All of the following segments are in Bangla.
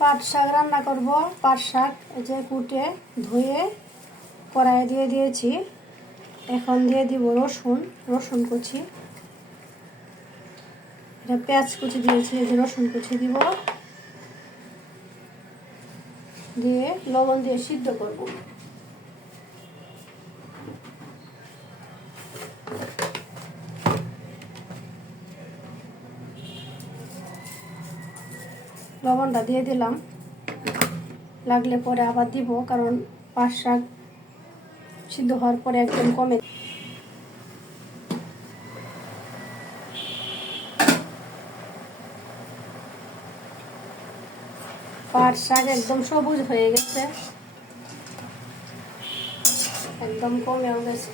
পাট শাক রান্না করব। পাট শাক যে কুটে ধুয়ে কড়াইয়ে দিয়ে দিয়েছি। এখন দিয়ে দিব রসুন কুচি। এটা পেঁয়াজ কুচি দিয়েছি, এই যে রসুন কুচি দিব, দিয়ে লবণ দিয়ে সিদ্ধ করব। লবণটা দিয়ে দিলাম, লাগলে পরে আবার দিব, কারণ পাট শাক সিদ্ধ হওয়ার পরে একদম কমে। পাট শাক একদম সবুজ হয়ে গেছে, একদম কমেও গেছে।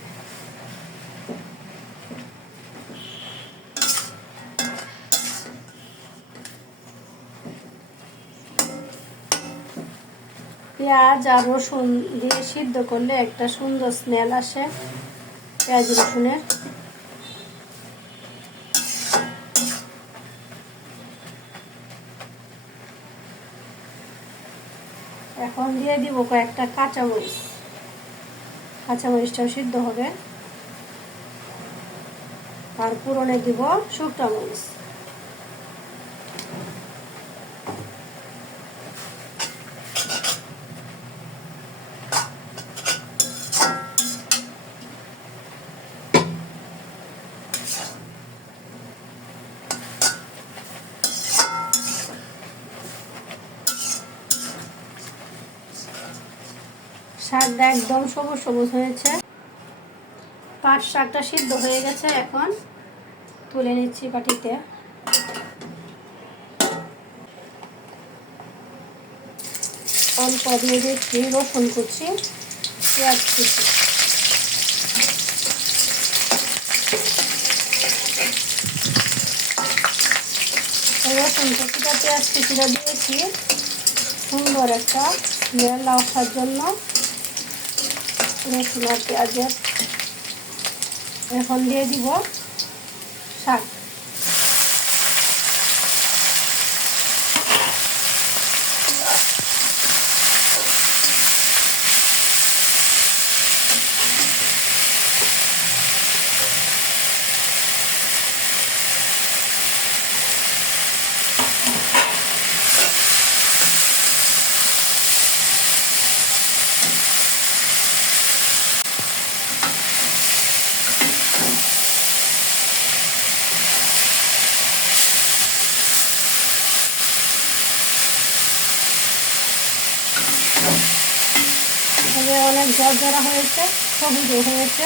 পেঁয়াজ আর রসুন দিয়ে সিদ্ধ করলে একটা সুন্দর স্মেল আসে পেঁয়াজ রসুনের। এখন দিয়ে দিব কয়েকটা কাঁচামরিচ। কাঁচামরিচটাও সিদ্ধ হবে। আর পুরনে দিব শুকনো মরিচ। শাকটা একদম সবুজ সবুজ হয়েছে। পাট শাকটা সিদ্ধ হয়ে গেছে, এখন তুলে নিচ্ছি বাটিতে। অল্প দিয়ে দিচ্ছি রসুন কুচি, পেঁয়াজ কুচি। রসুন কুচিটা পেঁয়াজ কুচিটা দিয়েছি সুন্দর একটা স্মেল আসার জন্য। রসুন আর পেঁয়াজের। এখন দিয়ে দিব শাক। অনেক ঝরঝরা হয়েছে, সবুজ হয়েছে।